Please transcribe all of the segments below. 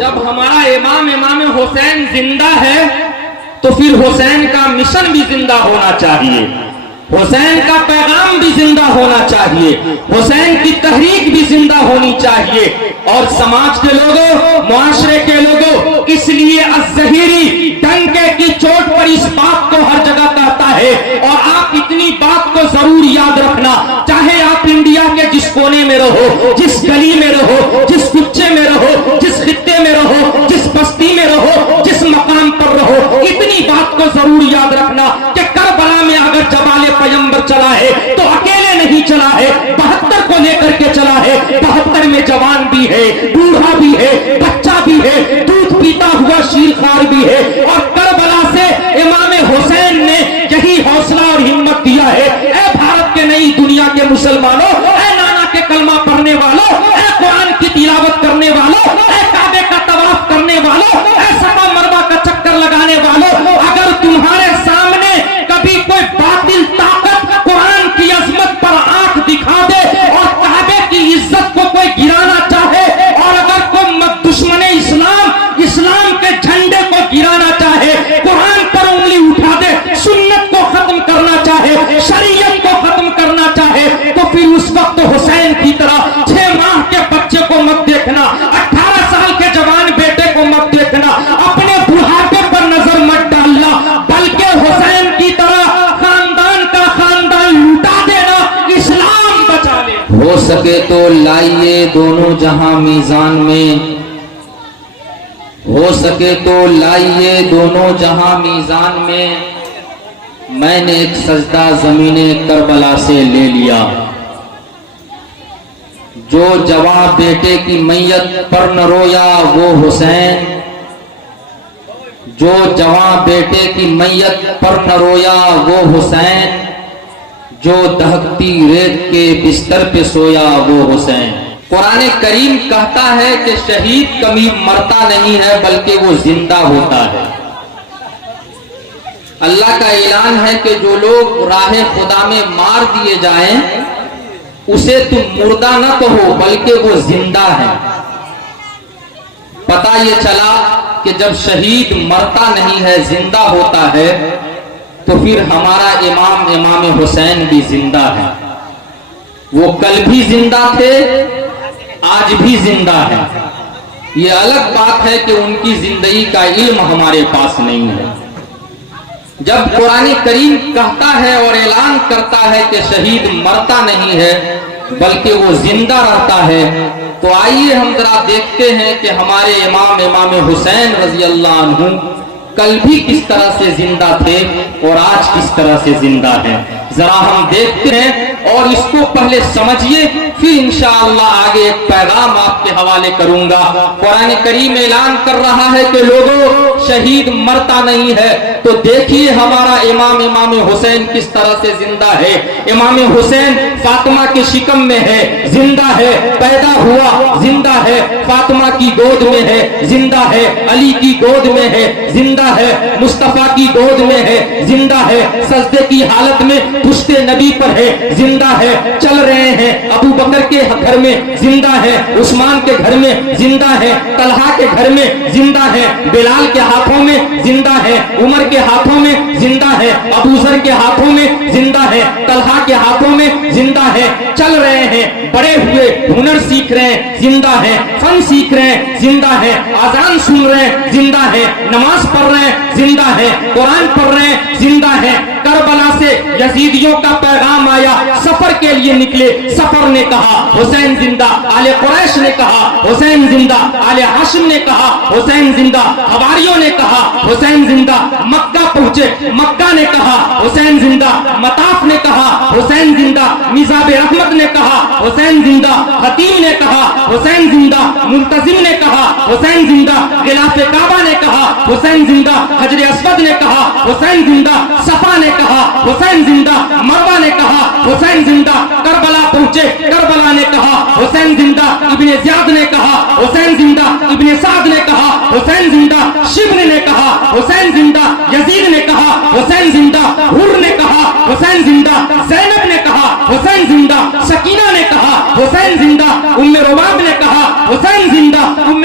جب ہمارا امام حسین زندہ ہے تو پھر حسین کا مشن بھی زندہ ہونا چاہیے، حسین کا پیغام بھی زندہ ہونا چاہیے، حسین کی تحریک بھی زندہ ہونی چاہیے۔ اور سماج کے لوگوں، معاشرے کے لوگوں، اس لیے الظہیری ڈنکے کی چوٹ پر اس بات کو ہر جگہ کہتا ہے، اور آپ اتنی بات کو ضرور یاد رکھنا، چاہے آپ انڈیا کے جس کونے میں رہو، جس گلی میں رہو، جس کچے میں رہو، جس خطے میں رہو، جس بستی میں رہو، جس مقام پر رہو، اتنی بات کو ضرور یاد رکھنا کہ کربلا میں اگر جبال پیغمبر چلا ہے تو اکیلے نہیں چلا ہے، 72 کو لے کر کے چلا ہے۔ 72 میں جوان بھی ہے، بوڑھا بھی ہے، بچہ بھی ہے، دودھ پیتا ہوا شیرخوار بھی ہے، اور کربلا سے امام حسین نے یہی حوصلہ اور ہمت دیا ہے۔ اے بھارت کے نئی دنیا کے مسلمانوں، اے نانا کے کلمہ پڑھنے والوں، اے قرآن کی تلاوت کرنے والوں، اے کعبے کا طواف کرنے والوں، اے صفا مروا کا چکر لگانے والوں، اگر تمہارے سامنے کبھی کوئی باطل طاقت قرآن کی عظمت پر آنکھ دکھا دے اور کعبے کی عزت کو کوئی گرانا چاہے، اور اگر کوئی دشمن اسلام کے جھنڈے کو گرانا چاہے، قرآن پر انگلی اٹھا دے، سنت کو ختم کرنا چاہے، شریعت کو ختم کرنا چاہے، تو پھر اس وقت حسین کی طرح 6 ماہ کے بچے کو مت دیکھنا، 18 سال کے جوان بیٹے کو مت دیکھنا، اپنے بڑھاپے پر نظر مت ڈالنا، بلکہ حسین کی طرح خاندان کا خاندان لوٹا دینا، اسلام بچا لے۔ ہو سکے تو لائیے دونوں جہاں میزان میں، ہو سکے تو لائیے دونوں جہاں میزان میں، میں نے ایک سجدہ زمین کربلا سے لے لیا، جو جواں بیٹے کی میت پر نہ رویا وہ حسین، جو جواں بیٹے کی میت پر نہ رویا وہ حسین، جو دہکتی ریت کے بستر پہ سویا وہ حسین۔ قرآن کریم کہتا ہے کہ شہید کبھی مرتا نہیں ہے بلکہ وہ زندہ ہوتا ہے۔ اللہ کا اعلان ہے کہ جو لوگ راہ خدا میں مار دیے جائیں اسے تم مردہ نہ کہو بلکہ وہ زندہ ہے۔ پتہ یہ چلا کہ جب شہید مرتا نہیں ہے زندہ ہوتا ہے تو پھر ہمارا امام حسین بھی زندہ ہے۔ وہ کل بھی زندہ تھے، آج بھی زندہ ہے۔ یہ الگ بات ہے کہ ان کی زندگی کا علم ہمارے پاس نہیں ہے۔ جب قرآن کریم کہتا ہے اور اعلان کرتا ہے کہ شہید مرتا نہیں ہے بلکہ وہ زندہ رہتا ہے، تو آئیے ہم ذرا دیکھتے ہیں کہ ہمارے امام حسین رضی اللہ عنہ کل بھی کس طرح سے زندہ تھے اور آج کس طرح سے زندہ ہیں۔ ذرا ہم دیکھتے ہیں اور اس کو پہلے سمجھیے، پھر انشاءاللہ آگے ایک پیغام آپ کے حوالے کروں گا۔ قرآن کریم اعلان کر رہا ہے کہ لوگوں شہید مرتا نہیں ہے، تو دیکھیے ہمارا امام حسین کس طرح سے زندہ ہے۔ امام حسین فاطمہ کے شکم میں ہے، زندہ ہے، پیدا ہوا زندہ ہے، فاطمہ کی گود میں ہے، زندہ ہے، علی کی گود میں ہے، زندہ ہے، مصطفیٰ کی گود میں ہے، زندہ ہے، سجدے کی حالت میں پشت نبی پر ہے، زندہ ہے، چل رہے ہیں، ابو بکر کے گھر میں زندہ ہے، عثمان کے گھر میں زندہ ہے، طلحہ کے گھر میں زندہ ہے، بلال کے ہاتھوں میں زندہ ہے، عمر کے ہاتھوں میں زندہ ہے، ابو ذر کے ہاتھوں میں زندہ ہے، طلحہ کے ہاتھوں میں زندہ ہے، چل رہے ہیں، بڑے ہوئے ہنر سیکھ رہے ہیں، زندہ ہے، فن سیکھ رہے ہیں، زندہ ہے، اذان سن رہے ہیں، زندہ ہے، نماز پڑھ رہے ہیں، زندہ ہے، قرآن پڑھ رہے ہیں، زندہ ہے۔ کربلا سے یزیدیوں کا پیغام آیا، سفر کے لیے نکلے، سفر نے کہا حسین زندہ، آل قریش نے کہا حسین زندہ، آل ہاشم نے کہا حسین زندہ، حواریوں نے کہا حسین زندہ، مکہ پہنچے، مکہ نے کہا حسین زندہ، مطاف نے کہا حسین زندہ، میزاب رحمت نے کہا حسین زندہ، حتیم نے کہا حسین زندہ، منتظم نے کہا حسین زندہ، غلاف کعبہ نے کہا حسین زندہ، حجر اسود نے کہا حسین زندہ، صفا نے کہا حسین زندہ، مروہ نے کہا حسین زندہ، کربلا پہنچے، کربلا نے کہا حسین زندہ، ابن زیاد نے کہا حسین زندہ، ابن سعد نے کہا حسین زندہ، شبر نے کہا حسین زندہ، یزید نے کہا حسین زندہ، حر نے کہا حسین زندہ، زینب نے کہا حسین زندہ، سکینہ نے کہا حسین زندہ، ام رواب نے کہا حسین زندہ، ام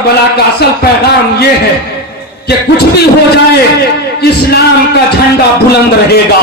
کربلا کا اصل پیغام یہ ہے کہ کچھ بھی ہو جائے اسلام کا جھنڈا بلند رہے گا،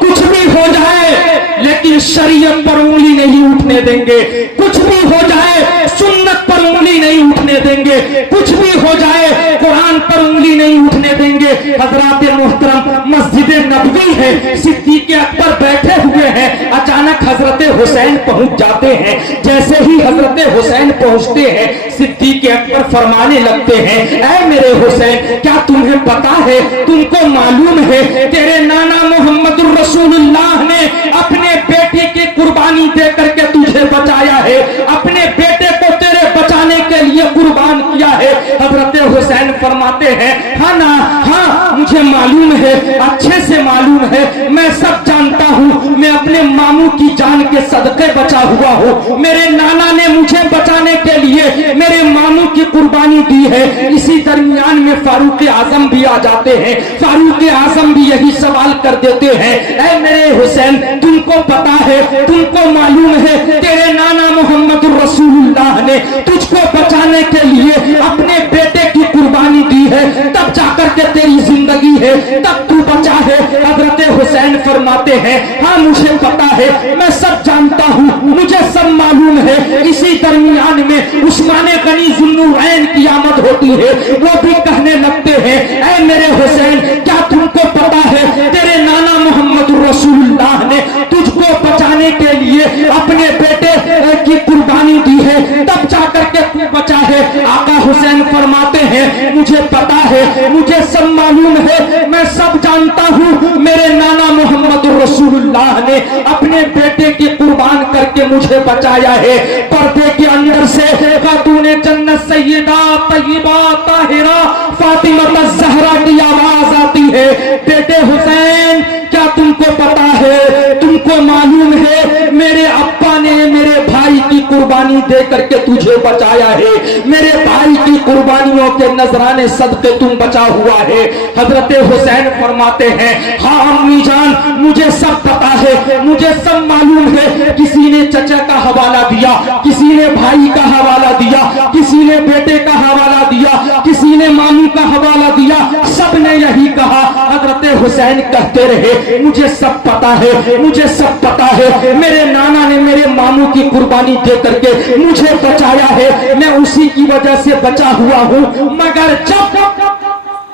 کچھ بھی ہو جائے لیکن شریعت پر انگلی نہیں اٹھنے دیں گے، کچھ بھی ہو جائے سنت پر انگلی نہیں اٹھنے دیں گے، کچھ بھی ہو جائے قرآن پر انگلی نہیں اٹھنے دیں گے۔ حضرات محترم، مسجد نبوی ہے، صدیق اکبر بیٹھے ہوئے ہیں، اچانک حضرت حسین پہنچ جاتے ہیں۔ جیسے ہی حضرت حسین پہنچتے ہیں صدیق اکبر فرمانے لگتے ہیں، اے میرے حسین، کیا تمہیں پتا ہے، تم کو معلوم ہے تیرے نانا محمد الرسول اللہ نے اپنے بیٹے کی قربانی دے کر کے تجھے بچایا ہے، اپنے بیٹے کو تیرے بچانے کے لیے قربان کیا ہے۔ حضرت حسین فرماتے ہیں، ہاں نا، ہاں مجھے معلوم ہے، اچھے سے معلوم ہے، میں سب جانتا ہوں، میں اپنے ماموں کی جان کے صدقے بچا ہوا ہوں، میرے نانا نے مجھے بچانے کے لیے میرے ماموں کی قربانی دی ہے۔ اسی درمیان میں فاروق اعظم بھی آ جاتے ہیں، فاروق اعظم بھی یہی سوال کر دیتے ہیں، اے میرے حسین، تم کو پتا ہے، تم کو معلوم ہے تیرے نانا محمد الرسول اللہ نے تجھ کو بچانے کے لیے اپنے بیٹے کی قربانی دی ہے، تب جا کر کے تیری زندگی ہے، تب تو بچا ہے۔ حضرت حسین فرماتے ہیں، ہاں مجھے پتا ہے، میں سب جانتا ہوں، مجھے سب معلوم ہے۔ اسی درمیان میں عثمان غنی ذو النورین کی آمد ہوتی ہے، وہ بھی کہنے لگتے ہیں، اے میرے حسین، کیا تم کو پتا ہے تیرے نانا محمد الرسول اللہ نے تجھ کو بچانے کے لیے اپنے بیٹے کی قربانی دی ہے، تب جا کر کے تو بچا ہے۔ آقا حسین فرماتے ہیں، مجھے پتا ہے، مجھے سب معلوم ہے، میں سب جانتا ہوں، میرے نانا محمد الرسول اللہ نے اپنے بیٹے کی قربان کر کے مجھے بچایا ہے۔ پردے کے اندر سے خاتون جنت سیدہ طیبہ طاہرہ فاطمہ الزہرا کی آواز آتی ہے، بیٹے حسین، کیا تم کو پتا ہے، تم کو معلوم ہے، میرے ابا نے میرے بھائی کی قربانی دے کر کے تجھے بچایا ہے، میرے بھائی کی قربانیوں کے نذرانے صدقے تم بچا ہوا ہے۔ حضرت حسین فرماتے ہیں، ہاں امی جان، مجھے سب پتا ہے، مجھے سب معلوم ہے، کسی نے چچا کا حوالہ دیا، کسی نے بھائی کا حوالہ دیا، کسی نے بیٹے کا حوالہ دیا، کسی نے ماموں کا حوالہ دیا، سب نے یہی کہا۔ حضرت حسین کہتے رہے، مجھے سب پتا ہے، مجھے سب پتا ہے، میرے نانا نے میرے ماموں کی قربانی دے کر کے مجھے بچایا ہے، میں اسی کی وجہ سے بچا ہوا ہوں۔ مگر جب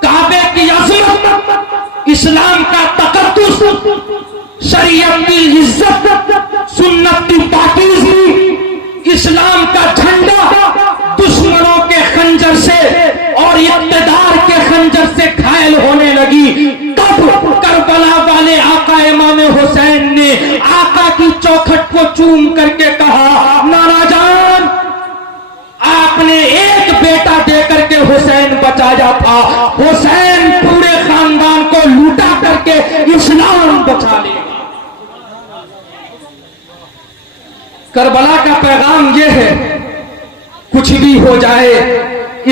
کعبے کی عظمت، اسلام کا تقدس، شریعت کی عزت، سنت کی پاکیزگی، اسلام کا جھنڈا دشمنوں کے خنجر سے اور اقتدار کے خنجر سے گھائل ہونے لگی، تب کربلا والے آقا امام حسین نے آقا کی چوکھٹ کو چوم کر کے کہا، نانا جان، آپ نے ایک بیٹا دے کر کے حسین بچایا تھا، حسین پورے خاندان کو لوٹا کر کے اسلام بچا لے گا۔ کربلا کا پیغام یہ ہے، کچھ بھی ہو جائے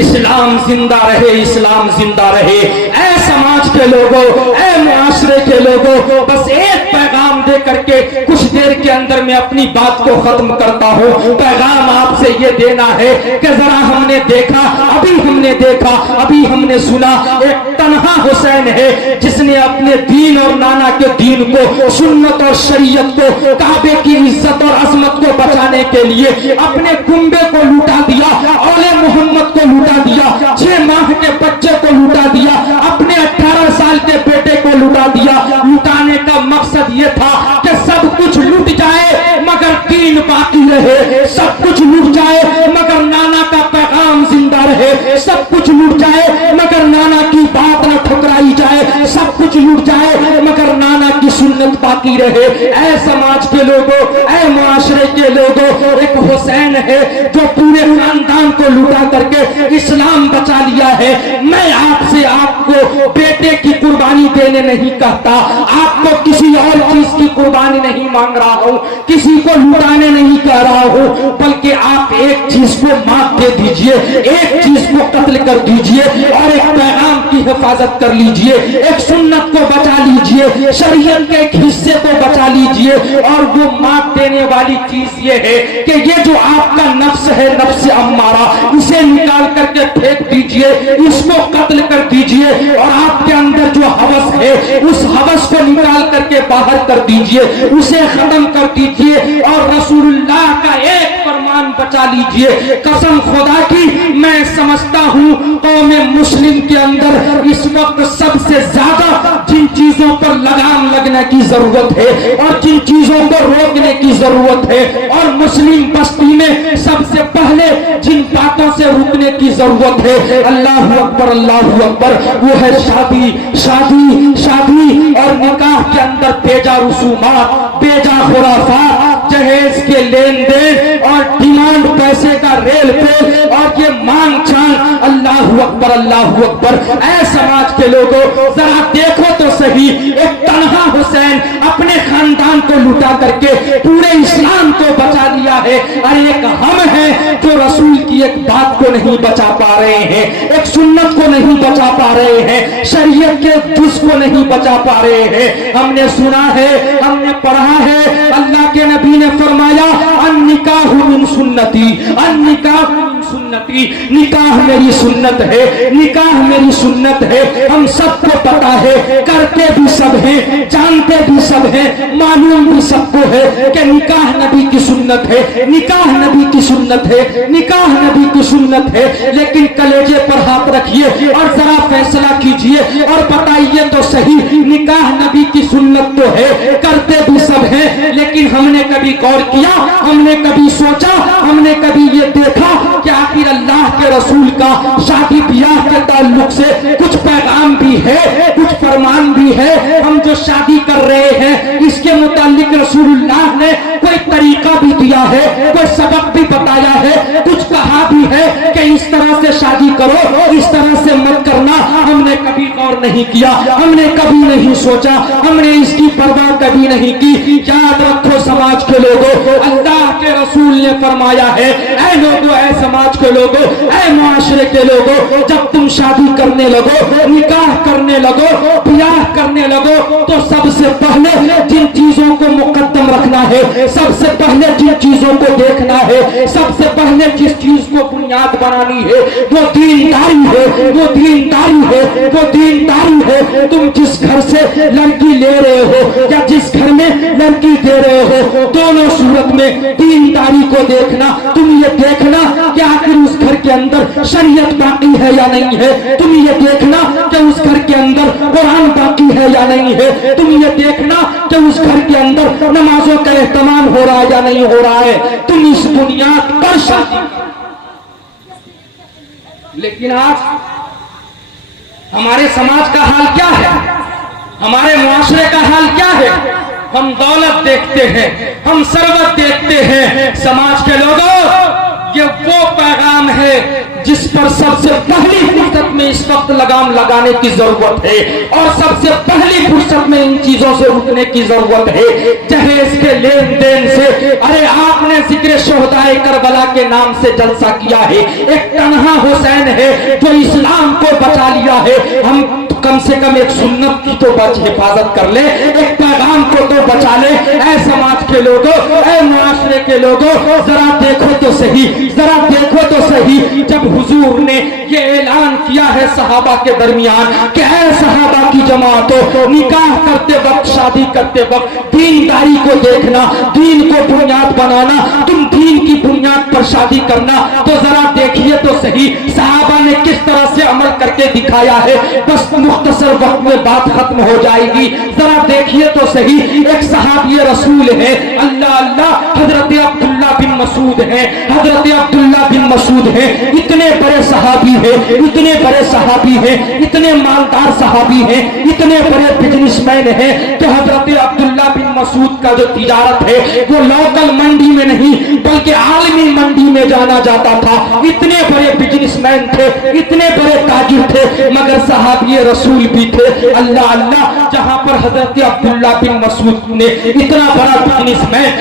اسلام زندہ رہے، اسلام زندہ رہے۔ اے سماج کے لوگوں، اے معاشرے کے لوگوں، بس ایک پیغام دے کر کے کچھ دیر کے اندر میں اپنی بات کو ختم کرتا ہوں۔ پیغام آپ سے یہ دینا ہے کہ ذرا ہم نے دیکھا، ابھی ہم نے دیکھا، ابھی ہم نے سنا، ایک تنہا حسین ہے جس نے اپنے دین اور نانا کے دین کو، سنت اور شریعت کو، کعبے کی عزت اور عظمت کو بچانے کے لیے اپنے کنبے کو لوٹا دیا، اولے محمد کو لوٹا دیا، 6 ماہ کے بچے کو لوٹا دیا، اپنے 18 سال کے بیٹے کو لوٹا دیا۔ لوٹانے کا مقصد یہ تھا کہ سب کچھ لوٹ جائے مگر دین باقی رہے، سب کچھ لوٹ جائے مگر نانا کا پیغام زندہ رہے، سب کچھ لوٹ جائے مگر نانا کی بات نہ ٹھکرائی جائے، سب کچھ لوٹ جائے مگر نانا کی سنت باقی رہے۔ اے سماج کے لوگوں، اے معاشرے کے لوگوں، ایک حسین ہے جو پورے خاندان کو لوٹا کر کے اسلام بچا لیا ہے۔ میں آپ سے آپ کو بیٹے کی قربانی دینے نہیں کہتا، آپ کو کسی اور چیز کی قربانی نہیں مانگ رہا ہوں، کسی کو لوٹانے نہیں کہہ رہا ہوں، بلکہ آپ ایک چیز کو مات دے دیجئے، ایک چیز کو قتل کر دیجئے اور ایک پیغام کی حفاظت کر لیجئے، ایک سنت کو بچا لیجئے، شریعت کے حصے کو بچا لیجئے. اور وہ مات دینے والی چیز یہ ہے کہ یہ جو آپ کا نفس ہے, نفس امارہ, اسے نکال کر کے پھینک دیجئے, اس کو قتل کر دیجئے, اور آپ کے اندر جو ہوس ہے اس ہوس کو نکال کر کے باہر کر دیجئے, اسے ختم کر دیجئے, اور رسول اللہ کا ایک فرمان بچا لیجئے. قسم خدا کی میں سمجھتا ہوں قوم مسلم کے اندر اس وقت سب سے زیادہ جن چیزوں پر لگام لگنے کی ضرورت ہے اور جن چیزوں کو روکنے کی ضرورت ہے, اور مسلم بستی میں سب سے پہلے جن باتوں سے رکنے کی ضرورت ہے, اللہ اکبر اللہ اکبر, وہ ہے شادی شادی شادی اور نکاح کے اندر بیجا رسومات, بیجا خرافات, جہیز کے لین دین اور ڈیمانڈ پیسے کا ریل پہ اور یہ مانگ چانگ. اللہ اکبر اللہ اکبر. اے سماج کے لوگوں ذرا دیکھو تو صحیح, ایک تنہا حسین اپنے خاندان کو لٹا کر کے پورے اسلام کو بچا لیا ہے, اور ایک ہم ہیں جو رسول کی ایک بات کو نہیں بچا پا رہے ہیں, ایک سنت کو نہیں بچا پا رہے ہیں, شریعت کے جز کو نہیں بچا پا رہے ہیں. ہم نے سنا ہے, ہم نے پڑھا ہے, اللہ کے نبی نے فرمایا النکاح من سنتی, النکاح من سنتی, نکاح میری سنت ہے, نکاح میری سنت ہے. ہم سب کو پتا ہے, کرتے بھی سب ہیں, جانتے بھی سب ہیں, معلوم بھی سب کو ہے کہ نکاح نبی کی سنت ہے, نکاح نبی کی سنت ہے, نکاح نبی کی سنت ہے. لیکن کلیجے پر ہاتھ رکھیے اور ذرا فیصلہ کیجئے اور بتائیے تو صحیح, نکاح نبی کی سنت تو ہے, کرتے بھی سب ہیں, لیکن ہم نے کبھی غور کیا, ہم نے کبھی سوچا, ہم نے کبھی یہ دیکھا کہ آخر اللہ کے رسول کا شادی بیاہ کے تعلق سے کچھ پیغام بھی ہے, کچھ فرمان بھی ہے. ہم جو شادی کر رہے ہیں اس کے متعلق رسول اللہ نے کوئی طریقہ بھی دیا ہے, کوئی سبق بھی بتایا ہے, کچھ کہا بھی ہے کہ اس طرح سے شادی کرو, اس طرح سے مت کرنا. ہم نے کبھی غور نہیں کیا, ہم نے کبھی نہیں سوچا, ہم نے اس کی پرواہ کبھی نہیں کی. یاد رکھو سماج کے لوگوں, اللہ کے رسول نے فرمایا ہے, اے لوگوں, اے سماج کے لوگوں, اے معاشرے کے لوگوں, جب تم شادی کرنے لگو, نکاح کرنے لگو, بیاہ کرنے لگو, تو سب سے پہلے جن چیزوں کو مقدم رکھنا ہے, سب سے پہلے جن چیزوں کو دیکھنا ہے, سب سے پہلے جس چیز کو بنیاد بنانی ہے وہ دینداری ہے, وہ دینداری ہے, وہ دینداری ہے. تم جس گھر سے لڑکی لے رہے ہو یا جس گھر میں لڑکی دے رہے ہو, دونوں صورت میں دینداری کو دیکھنا. تم یہ دیکھنا کہ آخر اس گھر کے اندر شریعت باقی ہے یا نہیں ہے, تم یہ دیکھنا کہ اس گھر کے اندر قرآن باقی ہے یا نہیں ہے, تم یہ دیکھنا کہ اس گھر کے اندر نمازوں کا اہتمام ہو رہا ہے یا نہیں ہو رہا ہے. تم اس بنیاد پر شادی. لیکن آج ہمارے سماج کا حال کیا ہے, ہمارے معاشرے کا حال کیا ہے؟ ہم دولت دیکھتے ہیں, ہم ثروت دیکھتے ہیں. سماج کے لوگوں, یہ وہ پیغام ہے جس پر سب سے پہلی فرصت میں اس وقت لگام لگانے کی ضرورت ہے, اور سب سے پہلی فرصت میں ان چیزوں سے رکنے کی ضرورت ہے. جہیز کے لین دین سے, ارے آپ نے ذکر شہدائے کربلا کے نام سے جلسہ کیا ہے, ایک تنہا حسین ہے جو اسلام کو بچا لیا ہے. ہم کم سے کم ایک سنت کی تو حفاظت کر لے, ایک پیغام کو تو بچا لے. اے سماج کے لوگوں, اے معاشرے کے لوگوں, ذرا دیکھو تو صحیح, ذرا دیکھو تو صحیح. جب حضور نے یہ اعلان کیا ہے صحابہ کے درمیان کہ اے صحابہ کی جماعتوں, نکاح کرتے وقت, شادی کرتے وقت دینداری کو دیکھنا, دین کو بنیاد بنانا, تم دین کی بنیاد پر شادی کرنا, تو ذرا دیکھیے تو صحیح صحابہ نے کس طرح سے عمل کر کے دکھایا ہے. بس مختصر وقت میں بات ختم ہو جائے گی. ذرا دیکھیے تو صحیح, ایک صحابی رسول ہے, اللہ اللہ, حضرت عبداللہ بن مسعود ہیں, حضرت عبداللہ بن مسعود ہیں. اتنے بڑے صحابی ہیں, اتنے بڑے صحابی ہیں, اتنے مالدار صحابی ہیں, اتنے بڑے بزنس مین ہیں کہ حضرت عبداللہ بن مسعود کا جو تجارت ہے وہ لوکل منڈی میں نہیں بلکہ عالمی منڈی میں جانا جاتا تھا. اتنے بڑے بزنس مین تھے, اتنے بڑے تاجر تھے, مگر صحابی رسول بھی تھے. اللہ اللہ, جہاں پر حضرت عبداللہ بن مسعود نے اتنا بڑا بزنس مین,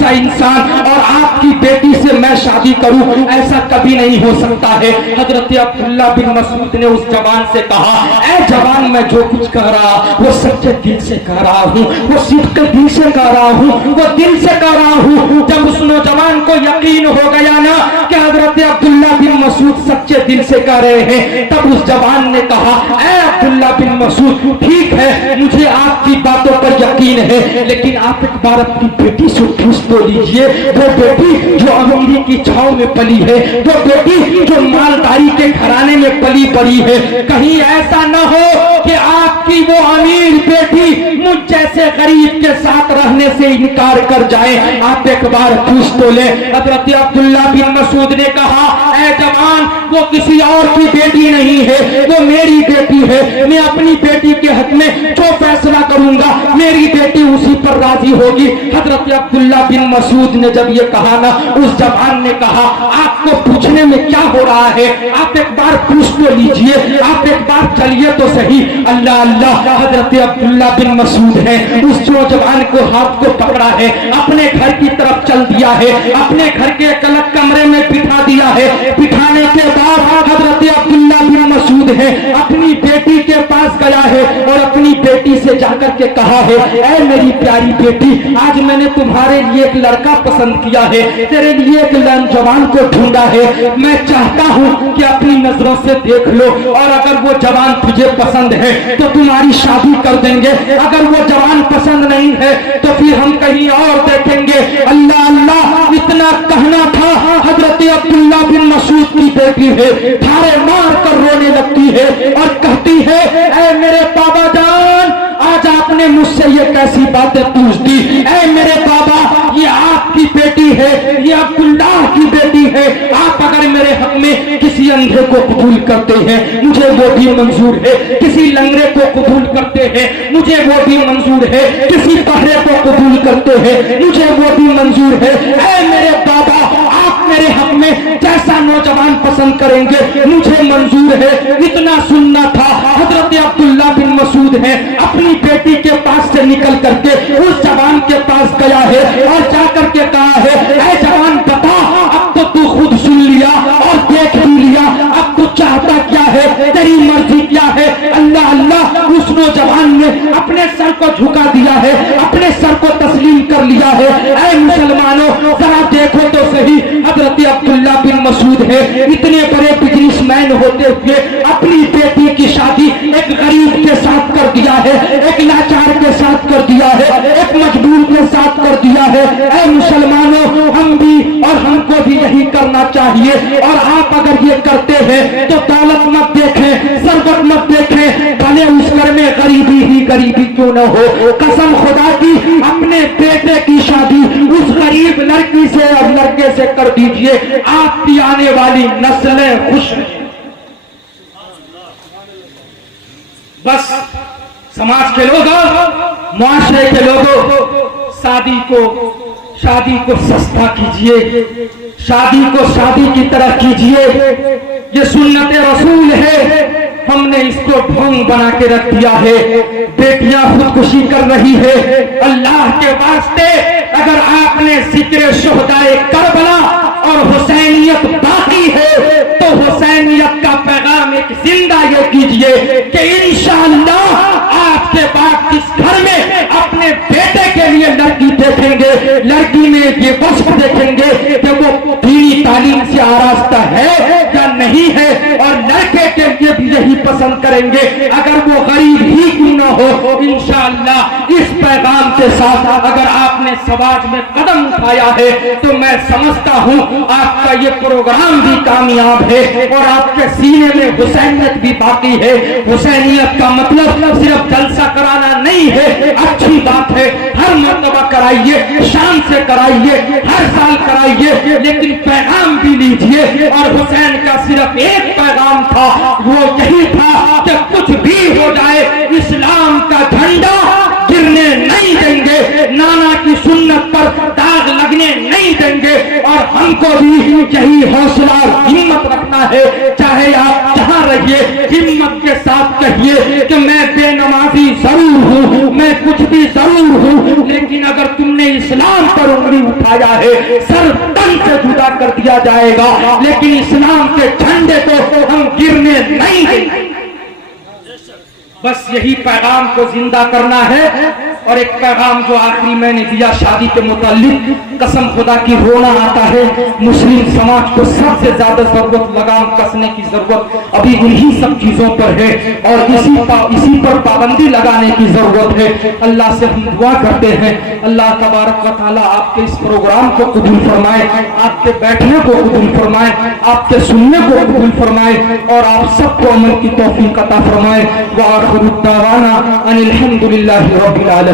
سا انسان اور آپ کی بیٹی سے میں شادی کروں، ایسا کبھی نہیں ہو سکتا ہے۔ حضرت عبداللہ بن مسعود نے اس جوان سے کہا اے جوان، میں جو کچھ کہہ رہا وہ سچے دل سے کہہ رہا ہوں، وہ صدق دل سے کہہ رہا ہوں، وہ دل سے کہہ رہا ہوں۔ جب اس نوجوان کو یقین ہو گیا نا کہ حضرت عبداللہ بن مسعود سچے دل سے کہہ رہے ہیں، تب اس جوان نے کہا اے عبداللہ بن مسعود، ٹھیک ہے مجھے آپ کی باتوں پر یقین ہے، لیکن آپ ایک بار اپنی بیٹی سے پوچھ تو لیجئے، وہ بیٹی جو امیری کی چھاؤں میں پلی ہے، وہ بیٹی جو مالداری کے گھرانے میں پلی بڑی ہے، کہیں ایسا نہ ہو کہ آپ کی وہ امیر بیٹی مجھ جیسے غریب کے ساتھ رہنے سے انکار کر جائے، آپ ایک بار پوچھ تو لیں۔ حضرت عبداللہ بن مسعود نے کہا اے جوان، وہ کسی اور کی بیٹی نہیں ہے، وہ میری بیٹی ہے، میں اپنی بیٹی کے حق میں جو فیصلہ کروں گا میری بیٹی اسی پر راضی ہوگی۔ حضرت عبداللہ بن مسعود نے جب یہ کہا نا، اس جوان نے کہا آپ کو پوچھنے میں کیا ہو رہا ہے، آپ ایک بار پوچھ تو لیجئے، آپ ایک بار چلیے تو صحیح۔ اللہ اللہ، حضرت عبداللہ بن مسعود ہے، اس نوجوان کو ہاتھ کو پکڑا ہے، اپنے گھر کی طرف چل دیا ہے، اپنے گھر کے ایک الگ کمرے میں بٹھا دیا ہے۔ بٹھانے کے بعد حضرت عبداللہ بن مسعود ہے اپنی بیٹی کے پاس گیا ہے اور اپنی بیٹی سے جا کر کے کہا ہے اے میری پیاری بیٹی، آج میں نے تمہارے لیے ایک لڑکا پسند کیا ہے، تیرے لیے ایک جوان کو ڈھونڈا ہے، میں چاہتا ہوں کہ اپنی نظروں سے دیکھ لو، اور اگر وہ جوان تجھے پسند ہے تو تمہاری شادی کر دیں گے، اگر وہ جوان پسند نہیں ہے تو پھر ہم کہیں اور دیکھیں گے۔ اللہ اللہ، اتنا کہنا تھا، حضرت عبداللہ بن مسعود کی بیٹی ہے، تھارے مار کر رونے لگتی ہے اور کہتی ہے اے میرے بابا جان، آج آپ نے مجھ سے یہ کیسی باتیں پوچھ دی، اے میرے بابا یہ آپ کی بیٹی ہے، یہ عبداللہ کی بیٹی ہے، آپ اگر میرے حق میں کسی اندھے کو قبول کرتے ہیں مجھے وہ بھی منظور ہے، کسی لنگڑے کو قبول کرتے ہیں مجھے وہ بھی منظور ہے، کسی بہرے کو قبول کرتے ہیں مجھے وہ بھی منظور ہے، اے میرے بابا آپ میرے حق میں جیسا نوجوان پسند کریں گے مجھے منظور ہے۔ اتنا سننا تھا، حضرت عبداللہ بن مسعود ہے اپنی بیٹی کے پاس سے نکل کر کے اس جوان کے پاس گیا ہے اور جا کر کے کہا ہے اے جوان بتا، اب تو خود سن لیا اور دیکھ بھی لیا، اب تو چاہتا کیا ہے، تیری مرضی کیا ہے۔ اللہ اللہ، اس نوجوان نے اپنے سر کو جھکا دیا ہے، اپنے سر کو تسلیم کر لیا ہے۔ اے مسلمانوں ذرا دیکھو تو صحیح، حضرت عبداللہ بن مسعود ہے اتنے بڑے بزنس مین ہوتے ہوئے اپنی بیٹی کی شادی ایک غریب کے ساتھ کر دیا ہے، ایک لاچار کے ساتھ کر دیا ہے، ایک مجبور کے ساتھ کر دیا ہے۔ اے مسلمانوں، ہم بھی اور ہم کو بھی یہی کرنا چاہیے، اور آپ اگر یہ کرتے ہیں تو دولت مت دیکھیں، ثروت مت دیکھیں، بھلے اس گھر میں غریبی ہی غریبی کیوں نہ ہو، قسم خدا کی اپنے بیٹے کی شادی اس غریب لڑکی سے اور لڑکے سے کر دیجئے، آپ کی آنے والی نسلیں خوش ہیں۔ بس سماج کے لوگوں، معاشرے کے لوگوں، شادی کو سستا کیجئے، شادی کو شادی کی طرح کیجئے، یہ سنت رسول ہے، ہم نے اس کو ڈھونگ بنا کے رکھ دیا ہے۔ بیٹیاں خودکشی کر رہی ہے، اللہ کے واسطے اگر آپ نے ذکر شہدائے کربلا اور حسینیت باقی ہے تو حسینیت کا پیغام ایک زندہ یہ کیجئے کہ انشاءاللہ آپ کے بعد جس گھر میں اپنے بیٹے کے لیے لڑکی دیکھیں گے، لڑکی میں یہ وصف دیکھیں گے کہ وہ دینی تعلیم سے آراستہ ہے یا نہیں ہے، اور لڑکے کے لیے بھی یہی پسند کریں گے اگر وہ غریب ہی کیوں نہ ہو۔ انشاءاللہ اس پیغام کے ساتھ اگر آپ نے سماج میں قدم اٹھایا ہے تو میں سمجھتا ہوں آپ کا یہ پروگرام بھی کامیاب ہے اور آپ کے سینے میں حسینیت بھی باقی ہے۔ حسینیت کا مطلب صرف جلسہ کرانا نہیں ہے، اچھی بات ہے، ہر مرتبہ کرائیے، شان سے کرائیے، ہر سال کرائیے، لیکن پیغام بھی لیجئے۔ اور حسین کا صرف ایک پیغام تھا، وہ یہی تھا کہ کچھ بھی ہو جائے اسلام کا جھنڈا گرنے نہیں دیں گے، نانا کی سنت پر داغ لگنے نہیں دیں گے، اور ہم کو بھی یہی حوصلہ اور ہمت رکھنا ہے، چاہے آپ جہاں رہیے, ہمت کے ساتھ کہیے کہ میں بے نمازی ضرور ہوں, میں کچھ بھی ضرور ہوں, لیکن اگر تم نے اسلام پر انگلی اٹھایا ہے سر تن سے جدا کر دیا جائے گا, لیکن اسلام کے جھنڈے کو ہم گرنے نہیں دیں گے. بس یہی پیغام کو زندہ کرنا ہے. اور ایک پیغام جو آخری میں نے دیا شادی کے متعلق, قسم خدا کی رونا آتا ہے. مسلم سماج کو سب سے زیادہ ضرورت لگام کسنے کی ضرورت ابھی انہی سب چیزوں پر ہے, اور اسی پر پابندی لگانے کی ضرورت ہے. اللہ سے ہم دعا کرتے ہیں اللہ تبارک و تعالیٰ آپ کے اس پروگرام کو قبول فرمائے, آپ کے بیٹھنے کو قبول فرمائے, آپ کے سننے کو قبول فرمائے, اور آپ سب کو عمل کی توفیق عطا فرمائے. وآخر الدعوانا ان الحمد للہ رب العالمین.